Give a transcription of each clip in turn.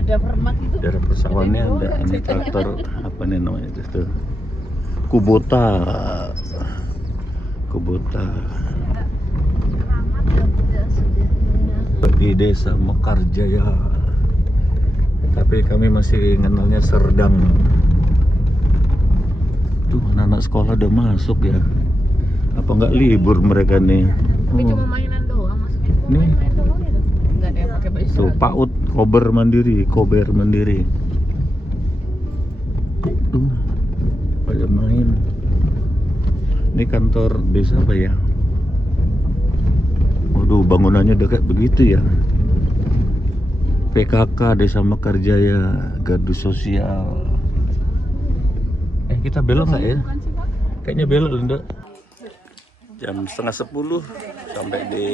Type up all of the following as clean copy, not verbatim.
Ada permak itu. Daerah persawahannya ada ini traktor apa nih namanya itu tuh. Kubota. Kubota. Keramat dan tidak sederhana. Di desa Mekarjaya. Tapi kami masih kenalnya Serdang. Tuh anak-anak sekolah udah masuk ya. Apa nggak libur mereka nih? Tapi cuma mainan doang, maksudnya cuma Nih. main-main doang gitu. Enggak ada yang pakai baju Tuh seragam. PAUD Kober Mandiri. Tuh pada main. Ini kantor desa apa ya? Waduh, bangunannya dekat begitu ya. PKK Desa Mekarjaya, Gardu Sosial. Kita belok nggak ya? Bukan sih, Pak? Kayaknya belok, Linda. Jam 9:30 sampai di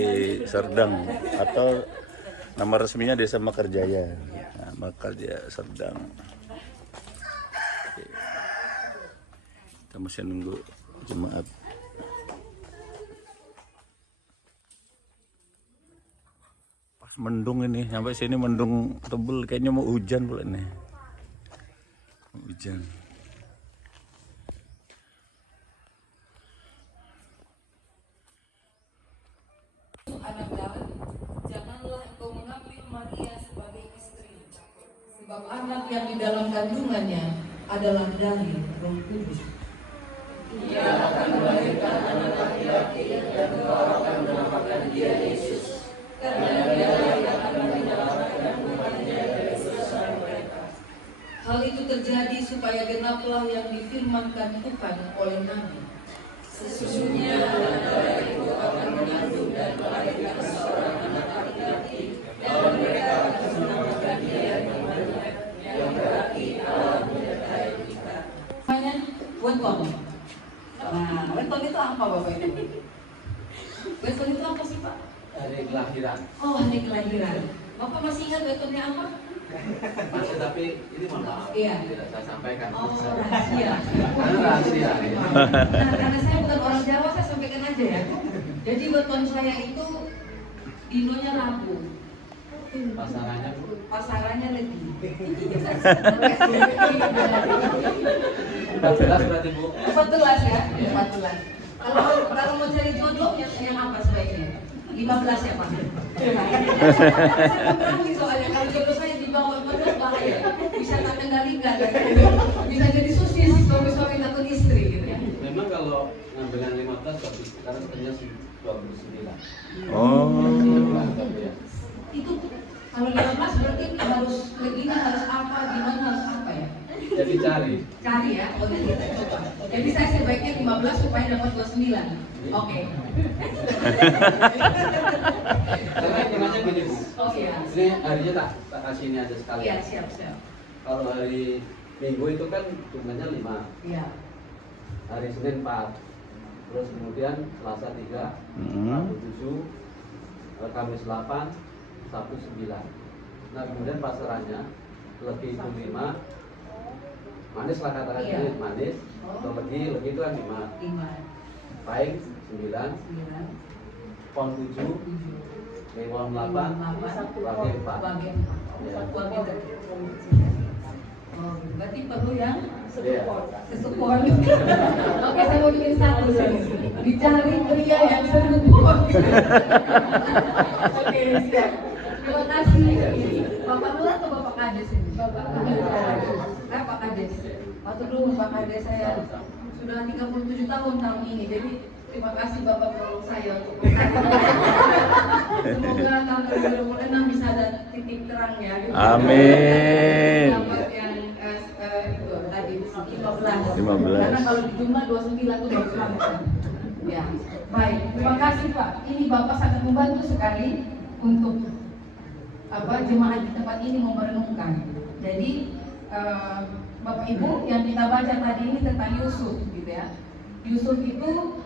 Serdang, atau nama resminya Desa Mekarjaya. Nah, Mekarjaya Serdang. Oke. Kita masih nunggu jemaat. Pas mendung ini, sampai sini mendung tebel, kayaknya mau hujan pula nih. Mau hujan. Janganlah engkau mengambil Maria sebagai istri, sebab anak yang di dalam kandungannya adalah dari Roh Kudus. Ia akan melahirkan anak laki-laki dan engkau akan menamakan dia Yesus, karena dia yang akan menyelamatkan umatnya dari dosa mereka. Hal itu terjadi supaya genaplah yang difirmankan Tuhan oleh Nabi. Sesungguhnya anak itu akan mengandung dan melahirkan seorang anak laki-laki, dan mereka akan menamakan dia Immanuel, yang berarti Allah menyertai kita. Namanya weton. Nah, weton itu apa Bapak Ibu? Weton itu apa sih Pak? Hari kelahiran. Oh, hari kelahiran. Bapak masih ingat wetonnya apa? Masih, tapi ini mohon maaf. Iya. Tidak saya sampaikan. Oh, rahasia. Karena rahasia. Ya. Nah, karena saya bukan orang Jawa, saya sampaikan aja ya. Jadi weton saya itu dinonya Rabu. Pasarannya Pasarannya lebih. 14 berarti Bu. 14 ya? 14. Kalau mau cari jodoh yang apa sebaiknya? 15 ya Pak? Saya berani soalnya kalau jodoh saya di bawah 14 bahaya. Bisa tak kendalikan. Bisa jadi sosis suami-suami takut istri gitu ya. Memang kalau ngambil yang 15 tapi karena sebenarnya 29. Oh. Tapi ya. Itu kalau 15 berarti harus lebihnya harus apa, gimana harus apa ya? Jadi cari. Cari ya, oke kita coba. Jadi saya sebaiknya 15 supaya dapat 29. Oke. Karena hitungannya gini Bu. Oh iya. Ini harinya tak kasih ini aja sekali. Iya, siap. Kalau hari Minggu itu kan hitungannya 5. Iya. Hari Senin 4. Terus kemudian Selasa 3, Rabu 7, Kamis 8, Sabtu 9. Nah kemudian pasarannya legi itu 5, manis lah katakan Iya. ini manis, atau legi itu kan 5, 5, paing 9, 9, pon 7, 7, liwon 8, bagi 4. bagi 4. Ya. Oh, berarti perlu yang Iya. kesukuan. Oke, saya mau bikin satu sini. Dicari pria yang serumpun. Oke, siap. Terima kasih. Bapak Nur atau Bapak Kades ini? Bapak Kades. Waktu dulu Pak Kades saya sudah 37 tahun ini. Jadi terima kasih Bapak menolong saya untuk semoga tahun 2026 bisa ada titik terang ya. Amin. Dapat yang itu tadi 15. 15. Karena kalau di jumlah 29 itu bagus banget kan. Ya, baik. Terima kasih Pak. Ini Bapak sangat membantu sekali untuk jemaat di tempat ini mau merenungkan. Jadi Bapak Ibu yang kita baca tadi ini tentang Yusuf gitu ya. Yusuf itu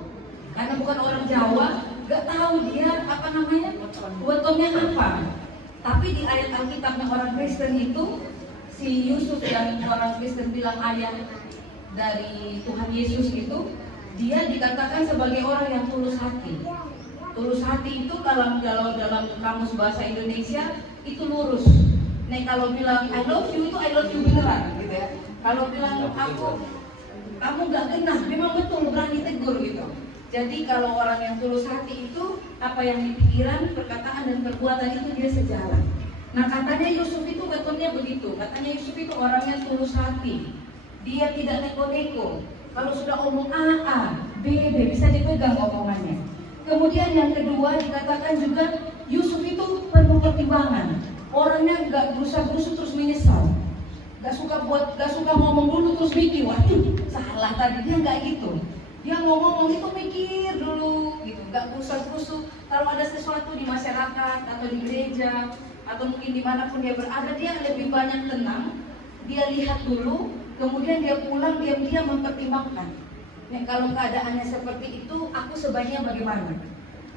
karena bukan orang Jawa, nggak tahu dia apa namanya wetonnya apa. Tapi di ayat Alkitabnya orang Kristen itu si Yusuf yang orang Kristen bilang ayah dari Tuhan Yesus itu, dia dikatakan sebagai orang yang tulus hati. Tulus hati itu dalam kamus bahasa Indonesia itu lurus. Nih kalau bilang I love you itu I love you beneran gitu ya. Kalau bilang kamu nggak genah, memang betul berani tegur gitu. Jadi kalau orang yang tulus hati itu apa yang di pikiran, perkataan dan perbuatan itu dia sejalan. Nah katanya Yusuf itu betulnya begitu. Katanya Yusuf itu orangnya tulus hati. Dia tidak neko-neko. Kalau sudah omong A, B, bisa dipegang omongannya. Kemudian yang kedua dikatakan juga Yusuf itu penuh pertimbangan. Orangnya nggak berusaha-berusaha terus menyesal. Gak suka ngomong dulu terus mikir, waduh salah tadi, dia nggak gitu. Dia mau ngomong itu mikir dulu gitu, nggak berusaha-berusaha. Kalau ada sesuatu di masyarakat atau di gereja atau mungkin dimanapun dia berada, dia lebih banyak tenang. Dia lihat dulu, kemudian dia pulang diam-diam mempertimbangkan. Nah kalau keadaannya seperti itu, aku sebaiknya bagaimana?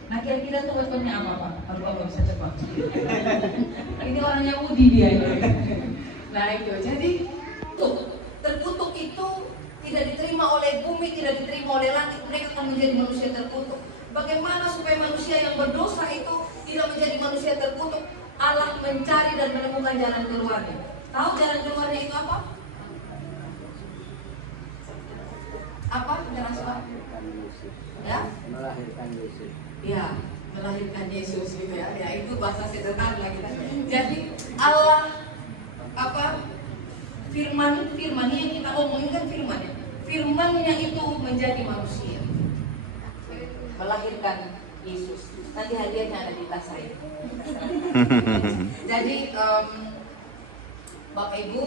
Nah kira-kira tuh betulnya apa Pak? Aduh bisa cepat. Ini orang Yahudi dia ini. Nah itu, jadi terkutuk itu tidak diterima oleh bumi, tidak diterima oleh langit, mereka akan menjadi manusia terkutuk. Bagaimana supaya manusia yang berdosa itu tidak menjadi manusia terkutuk? Allah mencari dan menemukan jalan keluarnya. Tahu jalan keluarnya itu apa? Apa? Jelaskan. Ya? Melahirkan Yesus. Ya, melahirkan Yesus gitu ya. Ya itu bahasa sederhana kita. Jadi Allah firman yang kita omongin kan firman ya. Firmannya itu menjadi manusia, melahirkan Yesus. Nanti hadiahnya ada di tas saya. Jadi Bapak Ibu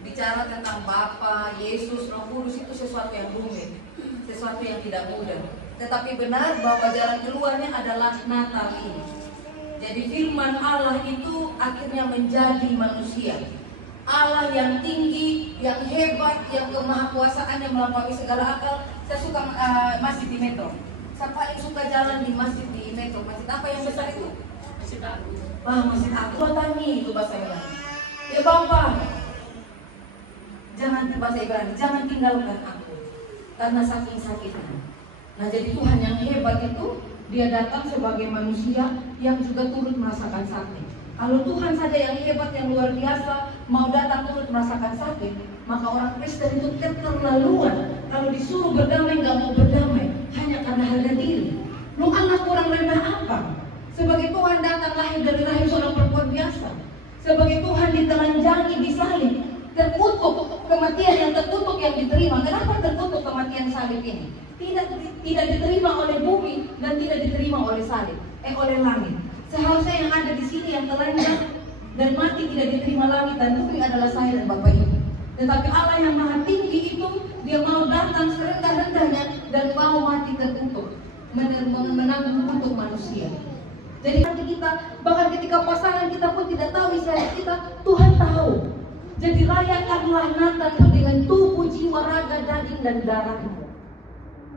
bicara tentang Bapa, Yesus, Roh Kudus itu sesuatu yang rumit, sesuatu yang tidak mudah. Tetapi benar bahwa jalan keluarnya adalah Natal ini. Jadi firman Allah itu akhirnya menjadi manusia. Allah yang tinggi, yang hebat, yang kemahakuasaannya melampaui segala akal. Saya suka masjid di Metro. Saya paling suka jalan di masjid di Metro. Masjid apa yang besar itu? Masjid Agung. Masjid Agung. Tani itu bahasa Ibrani. Ya Bapak, jangan bahasa Ibrani, jangan tinggalkan aku karena saking sakitnya. Nah jadi Tuhan yang hebat itu dia datang sebagai manusia yang juga turut merasakan sakit. Kalau Tuhan saja yang hebat, yang luar biasa mau datang turut merasakan sakit, maka orang Kristen itu keterlaluan. Kalau disuruh berdamai nggak mau berdamai hanya karena harga diri. Lu anak kurang rendah apa? Sebagai Tuhan datang lahir dari rahim seorang perempuan biasa. Sebagai Tuhan ditelanjangi, disalib, terkutuk, kematian yang terkutuk yang diterima. Kenapa terkutuk kematian salib ini? Tidak diterima oleh bumi dan tidak diterima oleh oleh langit. Seharusnya yang ada di sini yang telanjang dan mati tidak diterima langit dan bumi adalah saya dan Bapak Ibu. Tetapi Allah yang maha tinggi itu dia mau datang serendah-rendahnya dan mau mati terkutuk, menanggung untuk manusia. Jadi nanti kita bahkan ketika pasangan kita pun tidak tahu isi kita, Tuhan tahu. Jadi rayakanlah Natal itu dengan tubuh, jiwa, raga, daging dan darahmu.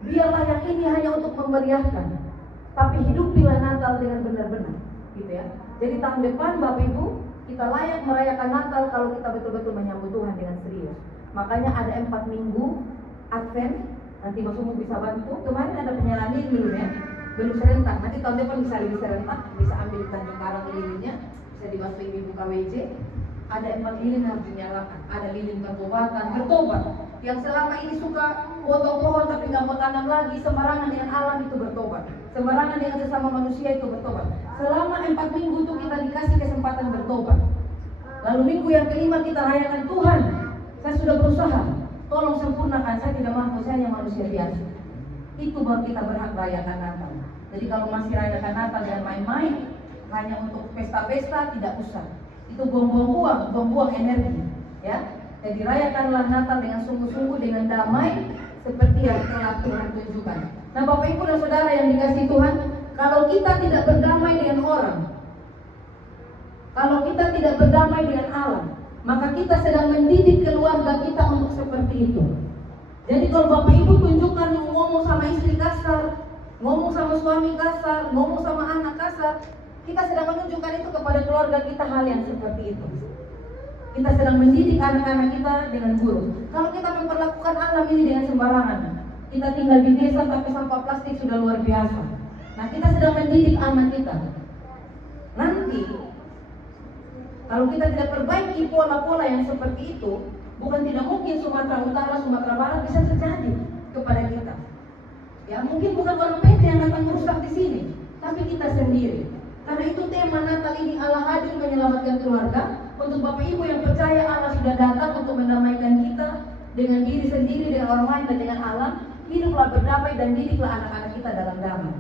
Biarlah yang ini hanya untuk memeriahkan, tapi hidupilah Natal dengan benar-benar, gitu ya. Jadi tahun depan Bapak Ibu kita layak merayakan Natal kalau kita betul-betul menyambut Tuhan dengan serius. Makanya ada 4 minggu Advent. Nanti Mas Umu bisa bantu. Kemarin ada penyerahan lilin belum ya? Belum serentak. Nanti tahun depan bisa lebih serentak. Bisa ambil Tanjung Karang lilinnya, bisa dibantu ibu KWJ. Ada 4 lilin harus dinyalakan. Ada lilin pertobatan, bertobat. Yang selama ini suka potong pohon tapi nggak mau tanam lagi, sembarangan dengan alam itu bertobat. Sembarangan dengan sesama manusia itu bertobat. Selama 4 minggu itu kita dikasih kesempatan bertobat. Lalu minggu yang kelima kita rayakan Tuhan. Saya sudah berusaha, tolong sempurnakan, saya tidak mampu, saya hanya manusia biasa. Itu baru kita berhak rayakan Natal. Jadi kalau masih rayakan Natal dan main-main, hanya untuk pesta-pesta, tidak usah. Itu buang-buang energi, ya. Jadi rayakanlah Natal dengan sungguh-sungguh, dengan damai, seperti yang telah Tuhan tunjukkan. Nah Bapak Ibu dan Saudara yang dikasihi Tuhan, kalau kita tidak berdamai dengan orang, kalau kita tidak berdamai dengan alam, maka kita sedang mendidik keluarga kita untuk seperti itu. Jadi kalau Bapak Ibu tunjukkan ngomong sama istri kasar, ngomong sama suami kasar, ngomong sama anak kasar, kita sedang menunjukkan itu kepada keluarga kita hal yang seperti itu. Kita sedang mendidik anak-anak kita dengan buruk. Kalau kita memperlakukan alam ini dengan sembarangan, kita tinggal di desa tapi sampah plastik sudah luar biasa. Nah kita sedang mendidik anak kita. Nanti Kalau kita tidak perbaiki pola-pola yang seperti itu, bukan tidak mungkin Sumatera Utara, Sumatera Barat bisa terjadi kepada kita. Ya mungkin bukan orang PT yang datang merusak di sini, tapi kita sendiri. Karena itu tema Natal ini, Allah hadir menyelamatkan keluarga. Untuk Bapak Ibu yang percaya Allah sudah datang untuk mendamaikan kita dengan diri sendiri, dengan orang lain, dan dengan alam. Hiduplah berdamai dan didiklah anak-anak kita dalam damai.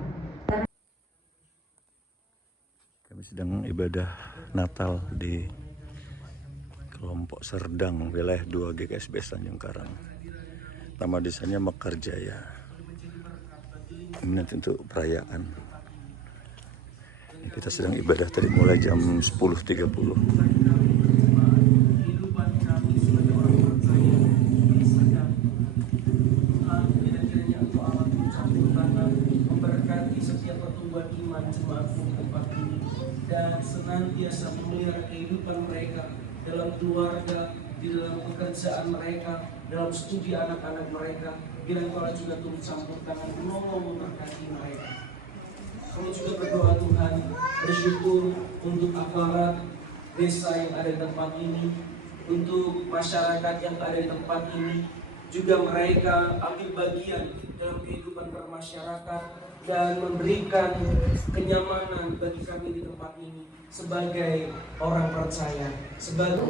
Kami sedang ibadah Natal di kelompok Serdang, wilayah 2 GKSBS Tanjung Karang. Nama desanya Mekarjaya. Ini nanti untuk perayaan. Ini kita sedang ibadah tadi mulai jam 10.30. Memberkati setiap pertumbuhan iman jemaatmu di tempat ini dan senantiasa memelihara kehidupan mereka dalam keluarga, di dalam pekerjaan mereka, dalam studi anak-anak mereka. Bilang Tuhan juga turut campur tangan menolong memberkati mereka. Kami juga berdoa Tuhan, bersyukur untuk aparat desa yang ada di tempat ini, untuk masyarakat yang ada di tempat ini, juga mereka ambil bagian dalam kehidupan bermasyarakat dan memberikan kenyamanan bagi kami di tempat ini sebagai orang percaya, sebagai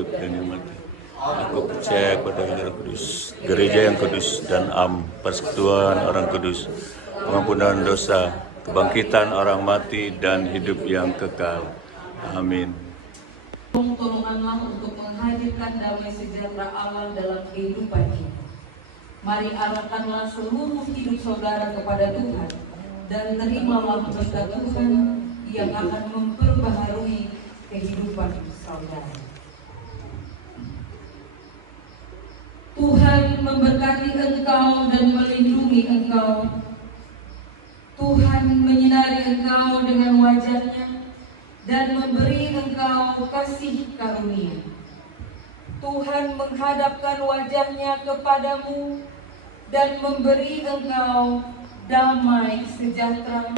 hidup dan yang mati. Aku percaya kepada Roh Kudus, gereja yang kudus dan persekutuan orang kudus, pengampunan dosa, kebangkitan orang mati dan hidup yang kekal. Amin. Tolonganlah untuk menghadirkan damai sejahtera Allah dalam kehidupan kita. Mari arahkanlah seluruh hidup saudara kepada Tuhan dan terimalah berkat Tuhan yang akan memperbaharui kehidupan saudara. Tuhan memberkati engkau dan melindungi engkau. Tuhan menyinari engkau dengan wajah-Nya dan memberi engkau kasih karunia. Tuhan menghadapkan wajah-Nya kepadamu dan memberi engkau damai sejahtera.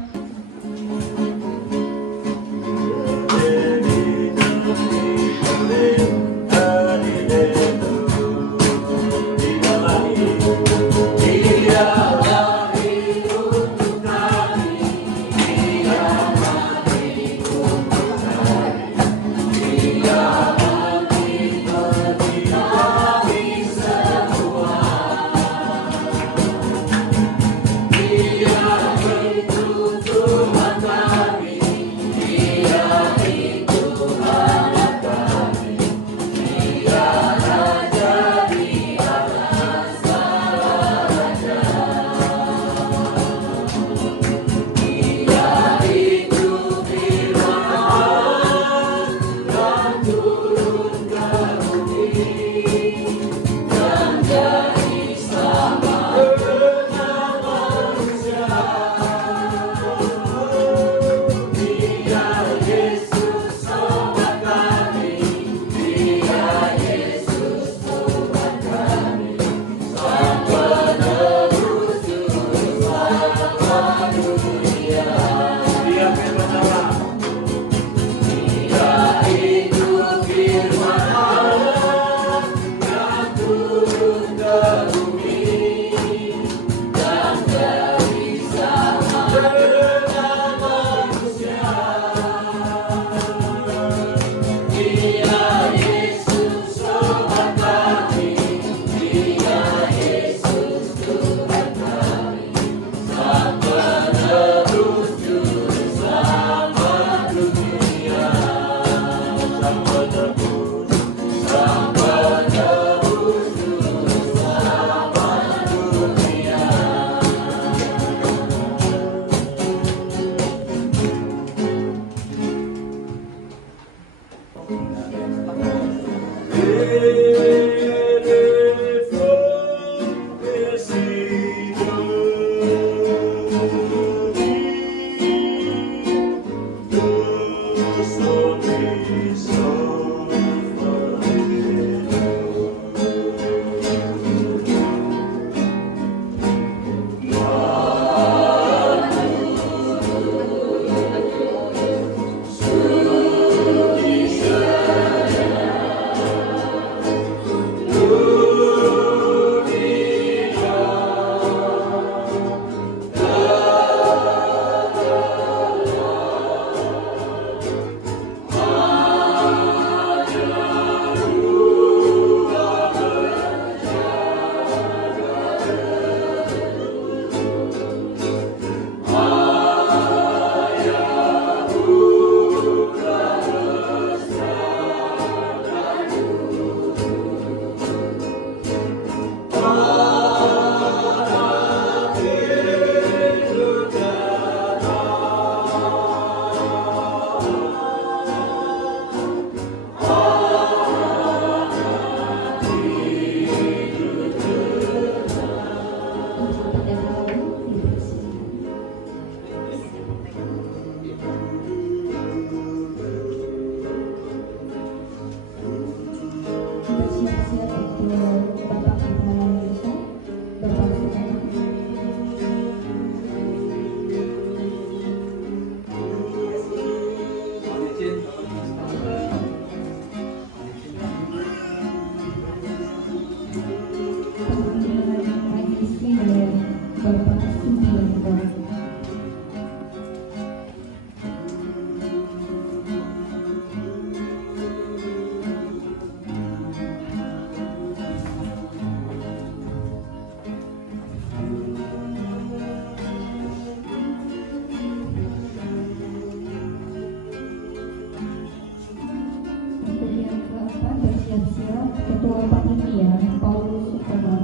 Ketua Panitia Paulus Utama.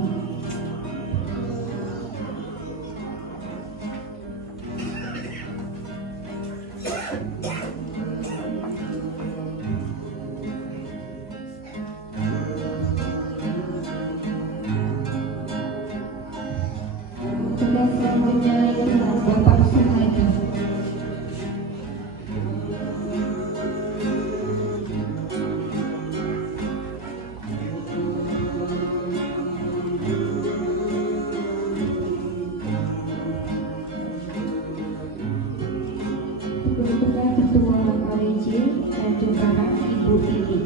Tugas selanjutnya ialah Bapak Suhaida. Berikutnya Ketua KWJ Tanjung Karang Ibu Lili.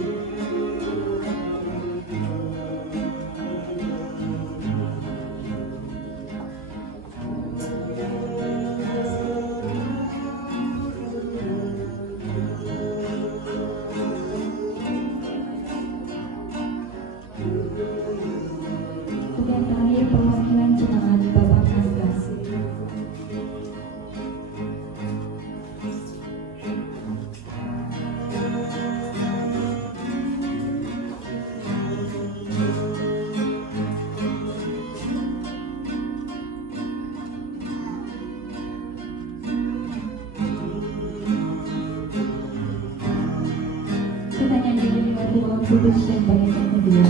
Kemudian terakhir perwakilan jemaat Bapak Asgas. Kita nyanyi dengan doa kudus yang bagian kedua.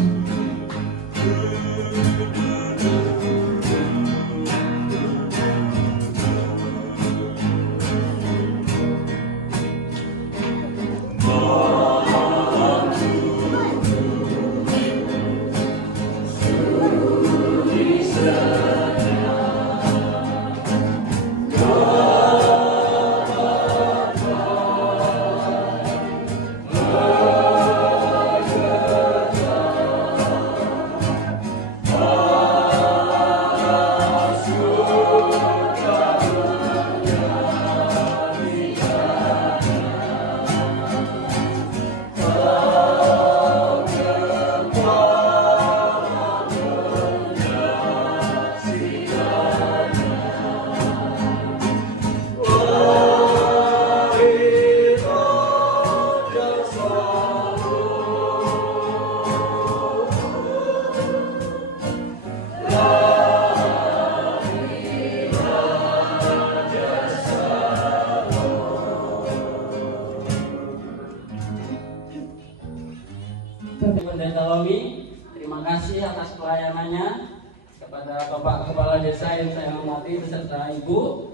Pendeta Lomi, terima kasih atas pelayanannya. Kepada Bapak Kepala Desa yang saya hormati beserta Ibu,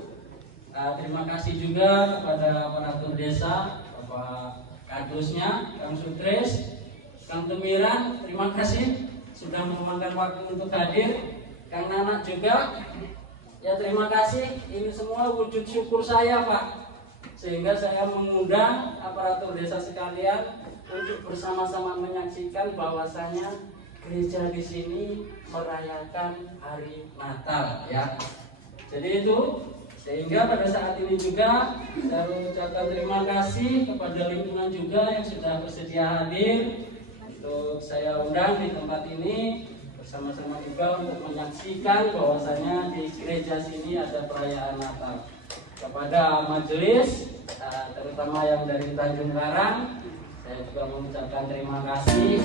terima kasih juga kepada aparatur desa, Bapak Bapak Kadusnya, Kang Sutris, Kang Temiran, terima kasih sudah meluangkan waktu untuk hadir. Kang Nana juga, ya terima kasih. Ini semua wujud syukur saya, Pak, sehingga saya mengundang aparatur desa sekalian untuk bersama-sama menyaksikan bahwasanya gereja di sini merayakan hari Natal, ya. Jadi itu, sehingga pada saat ini juga saya ucapkan terima kasih kepada lingkungan juga yang sudah bersedia hadir untuk saya undang di tempat ini bersama-sama juga untuk menyaksikan bahwasanya di gereja sini ada perayaan Natal. Kepada majelis, terutama yang dari Tanjung Karang, saya juga mengucapkan terima kasih.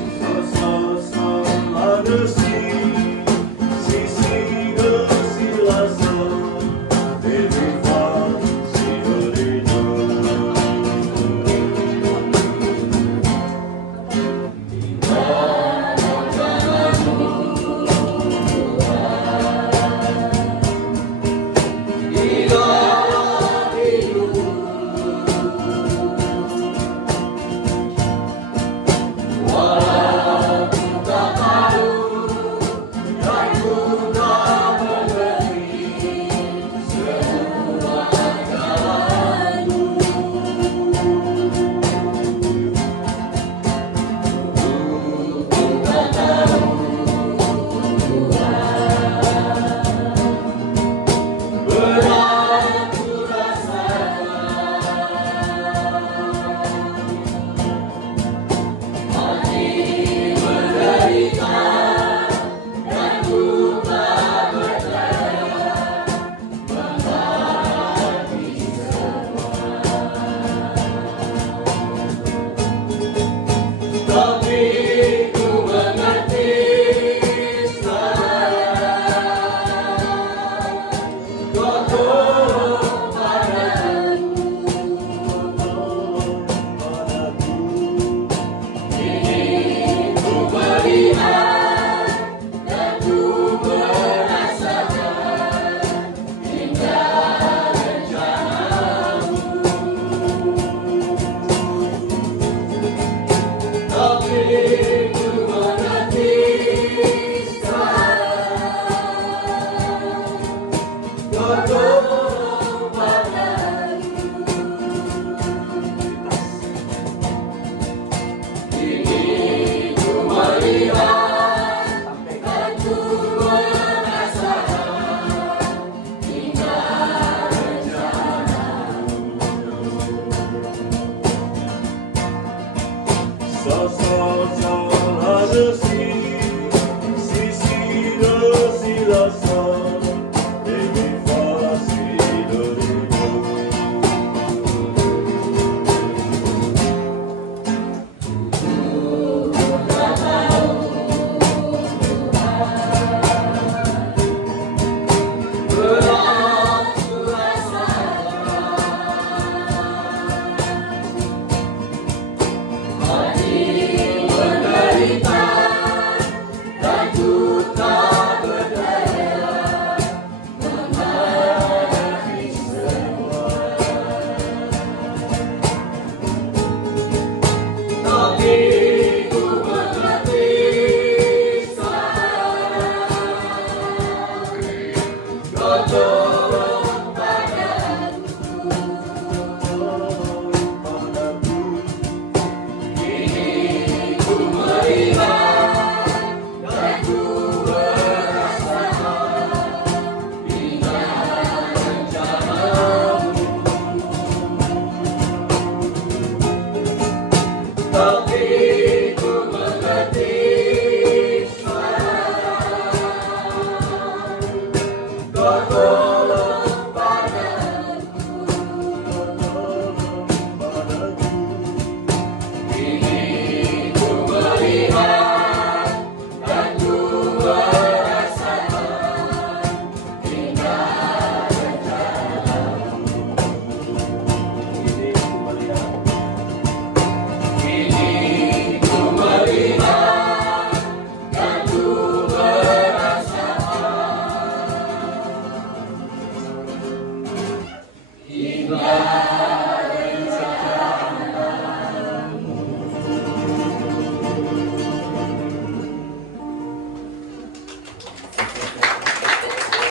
Hingga